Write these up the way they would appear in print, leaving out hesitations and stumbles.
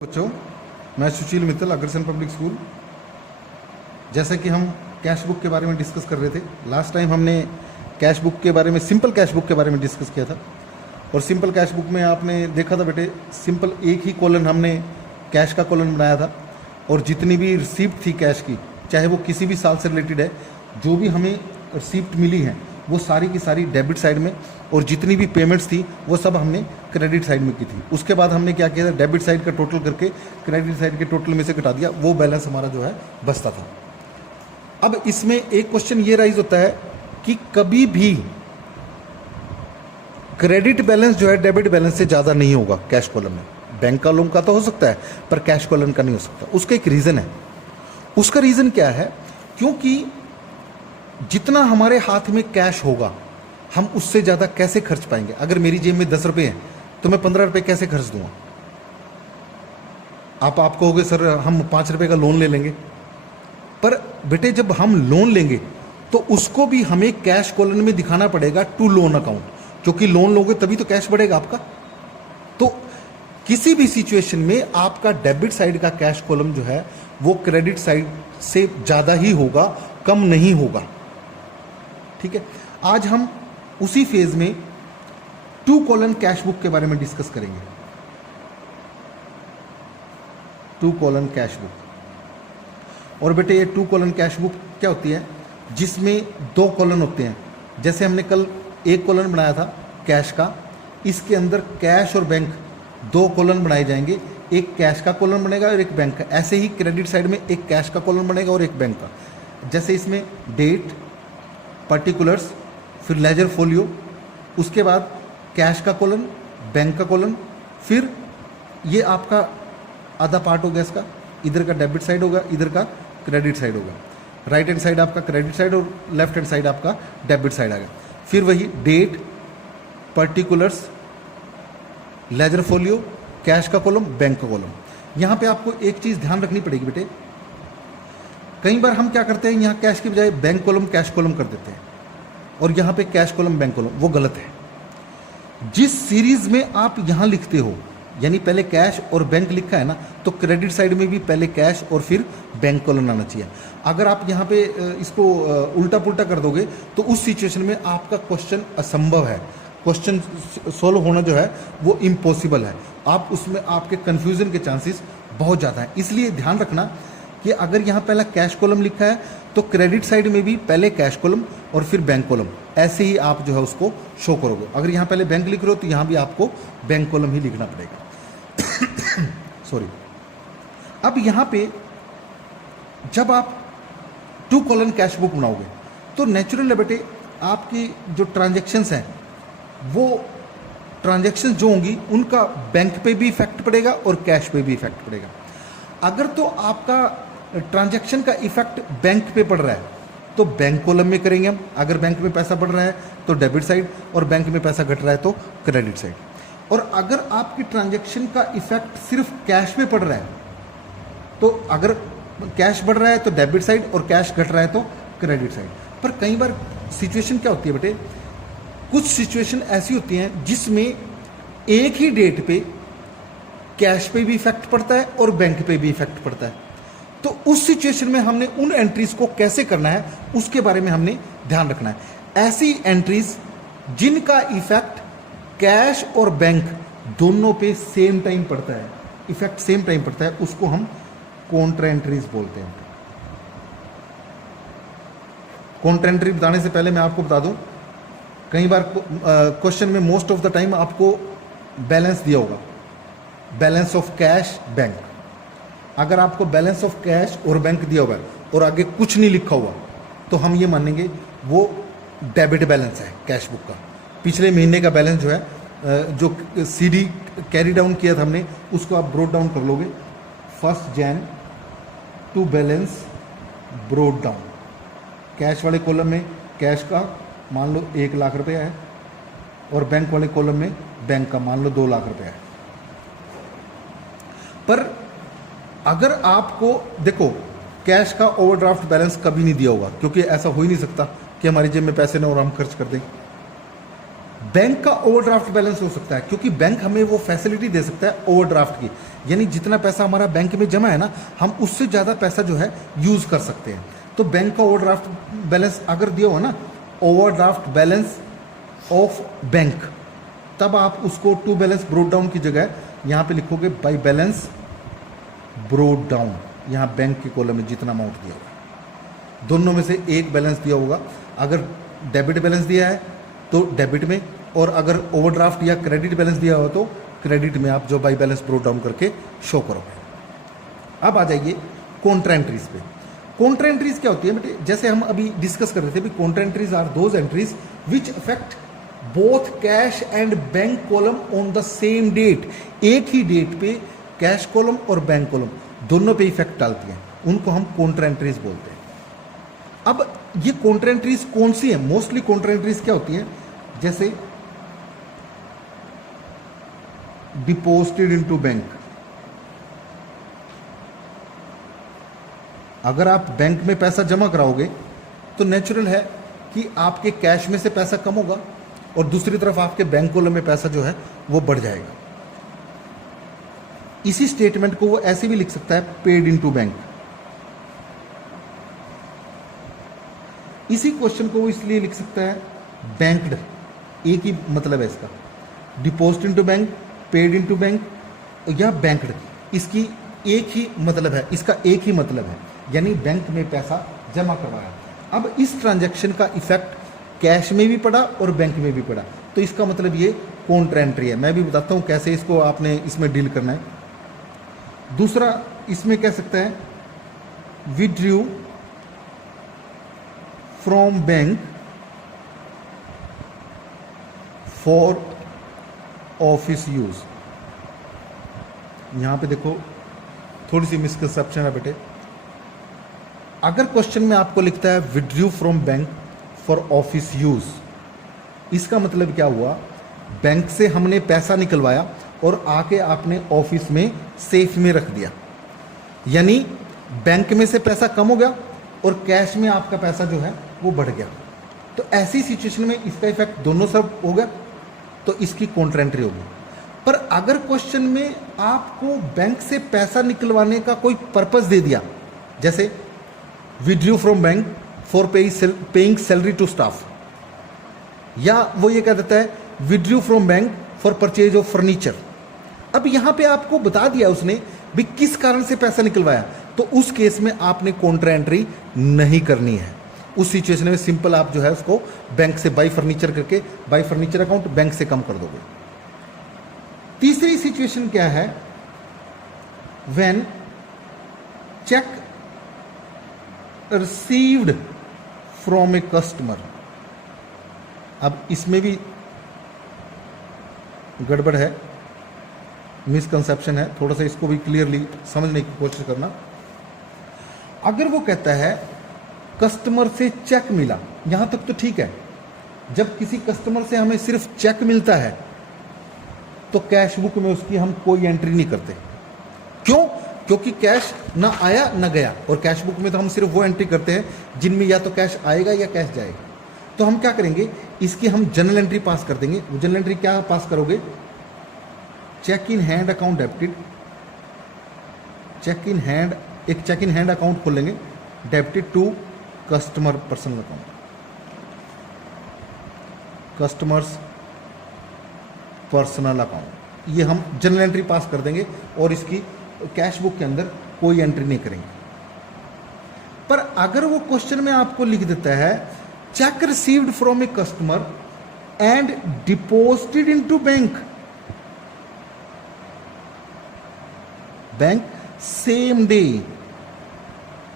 बच्चों, मैं सुशील Mittal, Agrasen public school. जैसा कि हम कैश बुक के बारे में डिस्कस कर रहे थे, लास्ट टाइम हमने कैश बुक के बारे में, सिंपल कैश बुक के बारे में डिस्कस किया था। और सिंपल कैश बुक में आपने देखा था बेटे, सिंपल एक ही कॉलम हमने कैश का कॉलम बनाया था, और जितनी भी रिसीप्ट थी कैश की, चाहे वो किसी भी साल से रिलेटेड है, जो भी हमें रिसीप्ट मिली है वो सारी की सारी डेबिट साइड में, और जितनी भी पेमेंट्स थी वो सब हमने क्रेडिट साइड में की थी। उसके बाद हमने क्या किया था, डेबिट साइड का टोटल करके क्रेडिट साइड के टोटल में से घटा दिया, वो बैलेंस हमारा जो है बचता था। अब इसमें एक क्वेश्चन ये राइज होता है कि कभी भी क्रेडिट बैलेंस जो है डेबिट बैलेंस से ज़्यादा नहीं होगा कैश कॉलम में। बैंक कॉलम का तो हो सकता है, पर कैश कॉलम का नहीं हो सकता। उसका एक रीज़न है। उसका रीज़न क्या है? क्योंकि जितना हमारे हाथ में कैश होगा, हम उससे ज़्यादा कैसे खर्च पाएंगे? अगर मेरी जेब में 10 रुपये हैं तो मैं 15 रुपये कैसे खर्च दूंगा? आप कहोगे सर हम 5 रुपये का लोन ले लेंगे, पर बेटे जब हम लोन लेंगे तो उसको भी हमें कैश कॉलम में दिखाना पड़ेगा टू लोन अकाउंट, क्योंकि लोन लोगे तभी तो कैश बढ़ेगा आपका। तो किसी भी सिचुएशन में आपका डेबिट साइड का कैश कॉलम जो है वो क्रेडिट साइड से ज़्यादा ही होगा, कम नहीं होगा। ठीक है, आज हम उसी फेज में 2 कॉलम कैश बुक के बारे में डिस्कस करेंगे। 2 कॉलम कैश बुक। और बेटे ये 2 कॉलम कैश बुक क्या होती है? जिसमें 2 कॉलम होते हैं। जैसे हमने कल एक कॉलम बनाया था कैश का, इसके अंदर कैश और बैंक 2 कॉलम बनाए जाएंगे। एक कैश का कॉलम बनेगा और एक बैंक का। ऐसे ही क्रेडिट साइड में एक कैश का कॉलम बनेगा और एक बैंक का। जैसे इसमें डेट, पर्टिकुलर्स, फिर लेजर फोलियो, उसके बाद कैश का कॉलम, बैंक का कॉलम, फिर ये आपका आधा पार्ट हो गया इसका, इधर का डेबिट साइड होगा, इधर का क्रेडिट साइड होगा। राइट हैंड साइड आपका क्रेडिट साइड और लेफ्ट हैंड साइड आपका डेबिट साइड आ गया। फिर वही date, particulars, ledger folio, cash का कॉलम, बैंक का कॉलम। यहाँ पे आपको एक चीज़ ध्यान रखनी पड़ेगी बेटे, कई बार हम क्या करते हैं, यहाँ कैश की बजाय बैंक कॉलम कैश कॉलम कर देते हैं, और यहाँ पे कैश कॉलम बैंक कॉलम, वो गलत है। जिस सीरीज में आप यहाँ लिखते हो, यानी पहले कैश और बैंक लिखा है ना, तो क्रेडिट साइड में भी पहले कैश और फिर बैंक कॉलम आना चाहिए। अगर आप यहाँ पे इसको उल्टा पुल्टा कर दोगे तो उस सिचुएशन में आपका क्वेश्चन असंभव है, क्वेश्चन सोल्व होना जो है वो इम्पॉसिबल है। आप उसमें आपके कन्फ्यूजन के चांसेस बहुत ज़्यादा हैं। इसलिए ध्यान रखना कि अगर यहाँ पहला कैश कॉलम लिखा है तो क्रेडिट साइड में भी पहले कैश कॉलम और फिर बैंक कॉलम, ऐसे ही आप जो है उसको शो करोगे। अगर यहाँ पहले बैंक लिख रहे हो तो यहाँ भी आपको बैंक कॉलम ही लिखना पड़ेगा। सॉरी। अब यहाँ पे जब आप 2 कॉलम कैश बुक बनाओगे तो नेचुरल है बेटे, आपकी जो ट्रांजेक्शन्स हैं वो ट्रांजेक्शन जो होंगी उनका बैंक पे भी इफेक्ट पड़ेगा और कैश पे भी इफेक्ट पड़ेगा। अगर तो आपका ट्रांजैक्शन का इफेक्ट बैंक पे पड़ रहा है तो बैंक कॉलम में करेंगे हम। अगर बैंक में पैसा बढ़ रहा है तो डेबिट साइड, और बैंक में पैसा घट रहा है तो क्रेडिट साइड। और अगर आपकी ट्रांजैक्शन का इफेक्ट सिर्फ कैश पे पड़ रहा है तो अगर कैश बढ़ रहा है तो डेबिट साइड और कैश घट रहा है तो क्रेडिट साइड। पर कई बार सिचुएशन क्या होती है बेटे, कुछ सिचुएशन ऐसी होती हैं जिसमें एक ही डेट पे कैश पे भी इफेक्ट पड़ता है और बैंक पे भी इफेक्ट पड़ता है। तो उस सिचुएशन में हमने उन एंट्रीज को कैसे करना है उसके बारे में हमने ध्यान रखना है। ऐसी एंट्रीज जिनका इफेक्ट कैश और बैंक दोनों पे सेम टाइम पड़ता है, इफेक्ट सेम टाइम पड़ता है, उसको हम कॉन्ट्रा एंट्रीज बोलते हैं। कॉन्ट्रा एंट्री बताने से पहले मैं आपको बता दूं, कई बार क्वेश्चन में मोस्ट ऑफ द टाइम आपको बैलेंस दिया होगा, बैलेंस ऑफ कैश बैंक। अगर आपको बैलेंस ऑफ कैश और बैंक दिया हुआ है और आगे कुछ नहीं लिखा हुआ तो हम ये मानेंगे वो डेबिट बैलेंस है कैश बुक का। पिछले महीने का बैलेंस जो है, जो सीडी कैरी डाउन किया था हमने, उसको आप ब्रोड डाउन कर लोगे। 1 Jan to balance brought down. Cash वाले कॉलम में कैश का मान लो 1 लाख रुपया है, और बैंक वाले कॉलम में बैंक का मान लो 2 लाख रुपया है। पर अगर आपको देखो, कैश का ओवरड्राफ्ट बैलेंस कभी नहीं दिया होगा, क्योंकि ऐसा हो ही नहीं सकता कि हमारी जेब में पैसे ना और हम खर्च कर दें। बैंक का ओवरड्राफ्ट बैलेंस हो सकता है, क्योंकि बैंक हमें वो फैसिलिटी दे सकता है ओवरड्राफ्ट की, यानी जितना पैसा हमारा बैंक में जमा है ना, हम उससे ज़्यादा पैसा जो है यूज़ कर सकते हैं। तो बैंक का ओवरड्राफ्ट बैलेंस अगर दिया हो ना, ओवरड्राफ्ट बैलेंस ऑफ बैंक, तब आप उसको टू बैलेंस ब्रोड डाउन की जगह यहाँ पे लिखोगे बाय बैलेंस ब्रोड डाउन। यहाँ बैंक के कॉलम में जितना अमाउंट दिया होगा, दोनों में से एक बैलेंस दिया होगा। अगर डेबिट बैलेंस दिया है तो डेबिट में, और अगर ओवरड्राफ्ट या क्रेडिट बैलेंस दिया हो तो क्रेडिट में आप जो बाय बैलेंस ब्रोड डाउन करके शो करोगे। अब आ जाइए कॉन्ट्रा एंट्रीज पे। कॉन्ट्रा एंट्रीज क्या होती है बेटे, जैसे हम अभी डिस्कस कर रहे थे, contra entries are those entries which affect both cash and bank column on the same date. एक ही डेट पे कैश कॉलम और बैंक कॉलम दोनों पे इफेक्ट डालती हैं, उनको हम कॉन्ट्रा एंट्रीज बोलते हैं। अब ये कॉन्ट्रा एंट्रीज कौन सी है? मोस्टली कॉन्ट्रा एंट्रीज क्या होती हैं, जैसे डिपॉजिटेड इनटू बैंक। अगर आप बैंक में पैसा जमा कराओगे तो नेचुरल है कि आपके कैश में से पैसा कम होगा और दूसरी तरफ आपके बैंक कॉलम में पैसा जो है वो बढ़ जाएगा। इसी स्टेटमेंट को वो ऐसे भी लिख सकता है, पेड इनटू बैंक। इसी क्वेश्चन को वो इसलिए लिख सकता है बैंक्ड, एक ही मतलब है इसका, deposit into bank, paid into bank या बैंक्ड, इसकी एक ही मतलब है, इसका एक ही मतलब है, यानी बैंक में पैसा जमा करवाया। अब इस ट्रांजैक्शन का इफेक्ट कैश में भी पड़ा और बैंक में भी पड़ा, तो इसका मतलब ये कॉन्ट्रा एंट्री है। मैं भी बताता हूँ कैसे इसको आपने इसमें डील करना है। दूसरा इसमें कह सकता है withdrew from bank for office use. यहां पे देखो थोड़ी सी मिसकंसेप्शन है बेटे। अगर क्वेश्चन में आपको लिखता है withdrew from bank for office use, इसका मतलब क्या हुआ, बैंक से हमने पैसा निकलवाया और आके आपने ऑफिस में सेफ में रख दिया, यानी बैंक में से पैसा कम हो गया और कैश में आपका पैसा जो है वो बढ़ गया। तो ऐसी सिचुएशन में इसका इफेक्ट दोनों सब हो गया, तो इसकी कॉन्ट्रा एंट्री होगी। पर अगर क्वेश्चन में आपको बैंक से पैसा निकलवाने का कोई पर्पस दे दिया, जैसे withdrew from bank for paying salary to staff, या वो ये कह देता है withdrew from bank for purchase of furniture. अब यहां पे आपको बता दिया उसने भी किस कारण से पैसा निकलवाया, तो उस केस में आपने कॉन्ट्रा एंट्री नहीं करनी है। उस सिचुएशन में सिंपल आप जो है उसको बैंक से बाई फर्नीचर करके बाई फर्नीचर अकाउंट बैंक से कम कर दोगे। तीसरी सिचुएशन क्या है, when check received from a customer. अब इसमें भी गड़बड़ है, मिसकंसेप्शन है, थोड़ा सा इसको भी क्लियरली समझने की कोशिश करना। अगर वो कहता है कस्टमर से चेक मिला, यहां तक तो ठीक है। जब किसी कस्टमर से हमें सिर्फ चेक मिलता है तो कैश बुक में उसकी हम कोई एंट्री नहीं करते। क्यों? क्योंकि कैश ना आया ना गया, और कैश बुक में तो हम सिर्फ वो एंट्री करते हैं जिनमें या तो कैश आएगा या कैश जाएगा। तो हम क्या करेंगे, इसकी हम जनरल एंट्री पास कर देंगे। वो जनरल एंट्री क्या पास करोगे, cheque in hand account debited, cheque in hand, एक चेक इन हैंड अकाउंट खोल लेंगे, debited to customer personal account, customer's personal account. ये हम जनरल एंट्री पास कर देंगे और इसकी कैश बुक के अंदर कोई एंट्री नहीं करेंगे। पर अगर वो क्वेश्चन में आपको लिख देता है check received from a customer and deposited into bank, bank same day,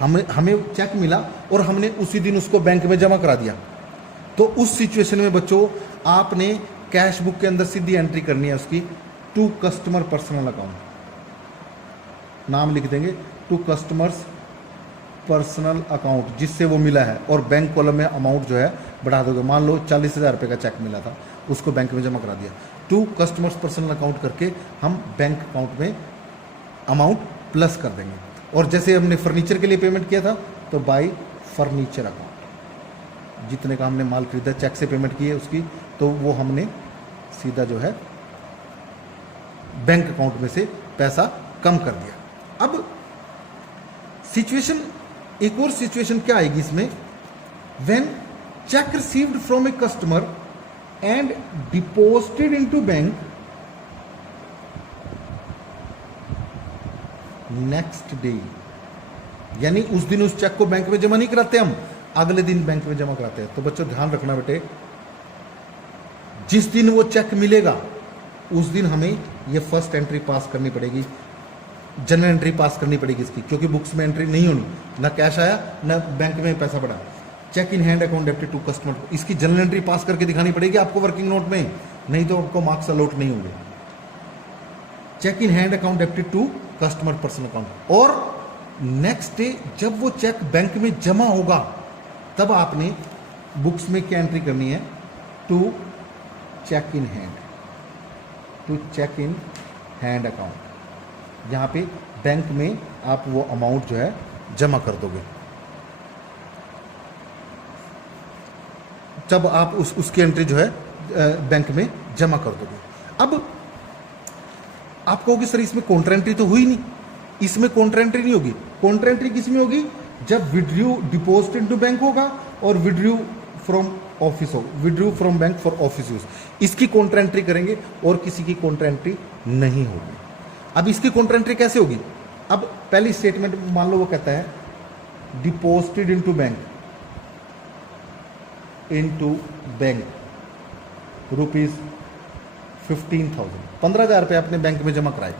हमें चेक मिला और हमने उसी दिन उसको बैंक में जमा करा दिया, तो उस सिचुएशन में बच्चों आपने कैश बुक के अंदर सीधी एंट्री करनी है उसकी, टू कस्टमर पर्सनल अकाउंट, नाम लिख देंगे टू कस्टमर्स पर्सनल अकाउंट जिससे वो मिला है, और बैंक कॉलम में अमाउंट जो है बढ़ा दोगे। मान लो 40,000 रुपये का चेक मिला था, उसको बैंक में जमा करा दिया, टू कस्टमर्स पर्सनल अकाउंट करके हम बैंक अकाउंट में अमाउंट प्लस कर देंगे। और जैसे हमने फर्नीचर के लिए पेमेंट किया था तो बाय फर्नीचर अकाउंट, जितने का हमने माल खरीदा, चेक से पेमेंट की है उसकी, तो वो हमने सीधा जो है बैंक अकाउंट में से पैसा कम कर दिया। अब सिचुएशन, एक और सिचुएशन क्या आएगी इसमें, when check received from a customer and deposited into bank next day, यानी उस दिन उस चेक को बैंक में जमा नहीं कराते हम, अगले दिन बैंक में जमा कराते हैं। तो बच्चों ध्यान रखना बेटे, जिस दिन वो चेक मिलेगा उस दिन हमें ये फर्स्ट एंट्री पास करनी पड़ेगी, जनरल एंट्री पास करनी पड़ेगी इसकी, क्योंकि बुक्स में एंट्री नहीं होनी, ना कैश आया ना बैंक में पैसा पड़ा। Cheque in hand account debited to customer, इसकी जनरल एंट्री पास करके दिखानी पड़ेगी आपको वर्किंग नोट में, नहीं तो आपको मार्क्स अलॉट नहीं होंगे। Cheque in hand account debited to customer personal account, और नेक्स्ट डे जब वो चेक बैंक में जमा होगा तब आपने बुक्स में क्या एंट्री करनी है, to cheque in hand, to cheque in hand account. यहाँ पे बैंक में आप वो अमाउंट जो है जमा कर दोगे, जब आप उसकी एंट्री जो है बैंक में जमा कर दोगे। अब आप कहोगे सर इसमें काउंटर एंट्री तो हुई नहीं, इसमें काउंटर एंट्री नहीं होगी। काउंटर एंट्री किसमें होगी, जब विड्रू डिपॉजिट इनटू बैंक होगा और विड्रू फ्रॉम ऑफिस हो, withdrew from bank for office use, इसकी काउंटर एंट्री करेंगे और किसी की काउंटर एंट्री नहीं होगी। अब इसकी काउंटर एंट्री कैसे होगी, अब पहली स्टेटमेंट मान लो वो कहता है deposited into bank, into bank rupees 15,000, 15,000 रुपये आपने बैंक में जमा कराए।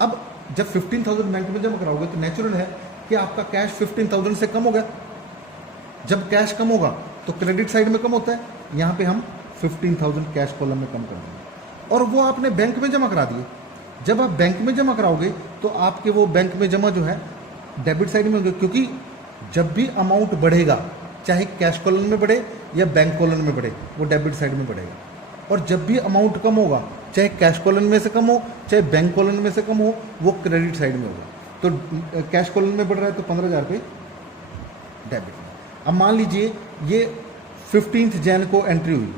अब जब 15,000 बैंक में जमा कराओगे तो नेचुरल है कि आपका कैश 15,000 से कम हो गया। जब कैश कम होगा तो क्रेडिट साइड में कम होता है, यहाँ पे हम 15,000 कैश कॉलम में कम कर देंगे, और वो आपने बैंक में जमा करा दिए। जब आप बैंक में जमा कराओगे तो आपके वो बैंक में जमा जो है डेबिट साइड में होंगे, क्योंकि जब भी अमाउंट बढ़ेगा चाहे कैश कॉलम में बढ़े या बैंक कॉलम में बढ़े वो डेबिट साइड में बढ़ेगा, और जब भी अमाउंट कम होगा चाहे कैश कॉलम में से कम हो चाहे बैंक कॉलम में से कम हो वो क्रेडिट साइड में होगा। तो कैश कॉलम में बढ़ रहा है तो 15,000 रुपये डेबिट। अब मान लीजिए ये 15 जैन को एंट्री हुई,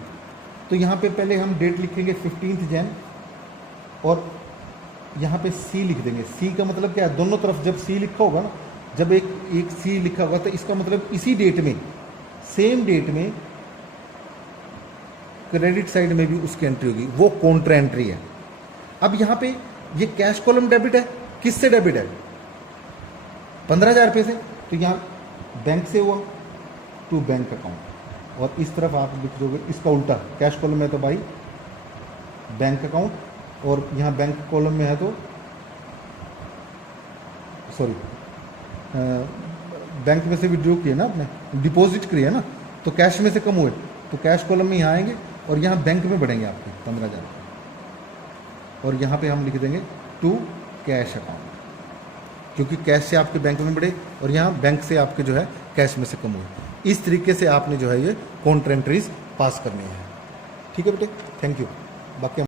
तो यहाँ पे पहले हम डेट लिखेंगे 15 जैन, और यहाँ पे सी लिख देंगे। सी का मतलब क्या है, दोनों तरफ जब सी लिखा होगा ना, जब एक सी लिखा होगा तो इसका मतलब इसी डेट में, सेम डेट में क्रेडिट साइड में भी उसकी एंट्री होगी, वो काउंटर एंट्री है। अब यहाँ पे ये कैश कॉलम डेबिट है, किससे डेबिट है, 15,000 रुपये से, तो यहाँ बैंक से हुआ टू बैंक अकाउंट, और इस तरफ आप लिख दोगे इसका उल्टा, कैश कॉलम में तो भाई बैंक अकाउंट, और यहाँ बैंक कॉलम में है तो सॉरी बैंक में से विड्रॉ किए ना आपने, डिपॉजिट किए है ना, तो कैश में से कम हुए तो कैश कॉलम में यहाँ आएंगे और यहाँ बैंक में बढ़ेंगे आपके 15,000, और यहाँ पे हम लिख देंगे टू कैश अकाउंट, क्योंकि कैश से आपके बैंक में बढ़े और यहाँ बैंक से आपके जो है कैश में से कम हुए। इस तरीके से आपने जो है ये काउंटर एंट्रीज पास करनी है। ठीक है बेटे, थैंक यू। बाकी